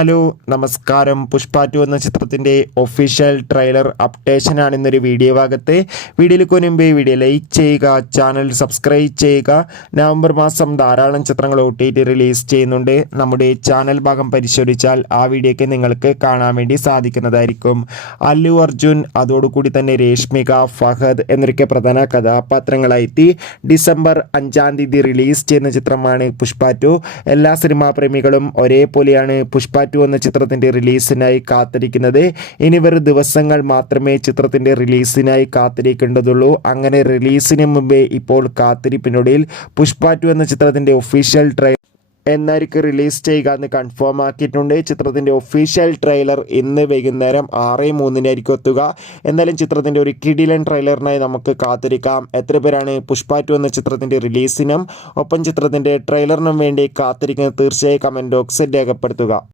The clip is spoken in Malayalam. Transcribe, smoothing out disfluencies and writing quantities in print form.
ഹലോ നമസ്കാരം. പുഷ്പ 2 എന്ന ചിത്രത്തിൻ്റെ ഒഫീഷ്യൽ ട്രെയിലർ അപ്ഡേഷനാണ് ഇന്നൊരു വീഡിയോ ഭാഗത്ത്. വീഡിയോയിലേക്ക് മുൻപേ വീഡിയോ ലൈക്ക് ചെയ്യുക, ചാനൽ സബ്സ്ക്രൈബ് ചെയ്യുക. നവംബർ മാസം ധാരാളം ചിത്രങ്ങൾ OTT റിലീസ് ചെയ്യുന്നുണ്ട്. നമ്മുടെ ചാനൽ ഭാഗം പരിശോധിച്ചാൽ ആ വീഡിയോയ്ക്ക് നിങ്ങൾക്ക് കാണാൻ വേണ്ടി സാധിക്കുന്നതായിരിക്കും. അല്ലു അർജുൻ, അതോടുകൂടി തന്നെ രേഷ്മിക, ഫഹദ് എന്നൊക്കെ പ്രധാന കഥാപാത്രങ്ങളായിട്ട് ഡിസംബർ 5-ാം തീയതി റിലീസ് ചെയ്യുന്ന ചിത്രമാണ് പുഷ്പ 2. എല്ലാ സിനിമാ പ്രേമികളും ഒരേപോലെയാണ് പുഷ്പ 2 എന്ന ചിത്രത്തിൻ്റെ റിലീസിനായി കാത്തിരിക്കുന്നത്. ഇനി വെറും ദിവസങ്ങൾ മാത്രമേ ചിത്രത്തിൻ്റെ റിലീസിനായി കാത്തിരിക്കേണ്ടതുള്ളൂ. അങ്ങനെ റിലീസിന് മുമ്പേ ഇപ്പോൾ കാത്തിരിപ്പിനൊടുവിൽ പുഷ്പ 2 എന്ന ചിത്രത്തിൻ്റെ ഒഫീഷ്യൽ എന്നായിരിക്കും റിലീസ് ചെയ്യുക എന്ന് കൺഫേം ആക്കിയിട്ടുണ്ട്. ചിത്രത്തിൻ്റെ ഒഫീഷ്യൽ ട്രെയിലർ ഇന്ന് വൈകുന്നേരം 6:03 എത്തുക. എന്നാലും ചിത്രത്തിൻ്റെ ഒരു കിടിലൻ ട്രെയിലറിനായി നമുക്ക് കാത്തിരിക്കാം. എത്ര പേരാണ് പുഷ്പ 2 എന്ന ചിത്രത്തിൻ്റെ റിലീസിനും ഒപ്പം ചിത്രത്തിൻ്റെ ട്രെയിലറിനും വേണ്ടി കാത്തിരിക്കുന്നത്? തീർച്ചയായും കമൻറ്റ് ബോക്സിൽ രേഖപ്പെടുത്തുക.